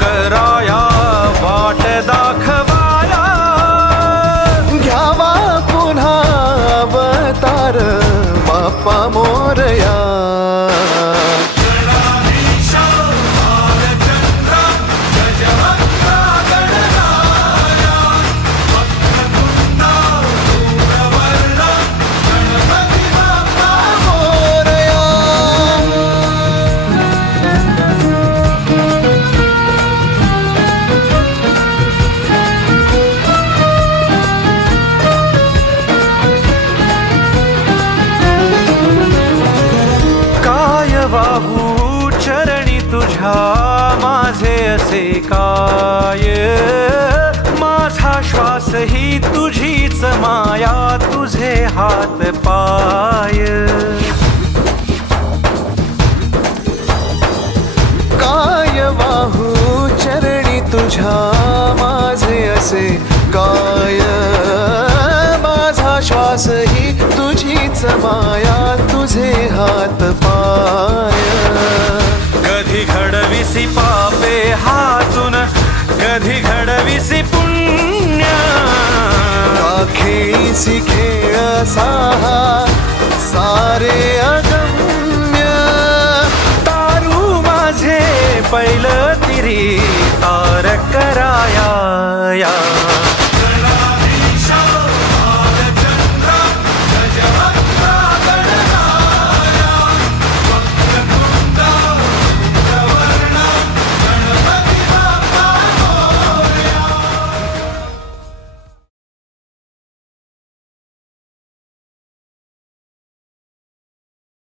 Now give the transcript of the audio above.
कराया वाट दाखवाया, घ्यावा पुन्हा अवतार बाप्पा मोरया. वाहू चरणी तुझ्या माझे असे काय, माझा श्वास ही तुझीच माया, तुझे हात पाय. काय वाहू चरणी तुझ्या माझे असे काय, माझा श्वास ही तुझीच माया, तुझे हात पाय. कधी घडविसी पापे हातून, कधी घडविसी पुण्य, खेळीसी खेळ साहा सारे अगम्य. तारू माझे पैल तिरी तार कराया.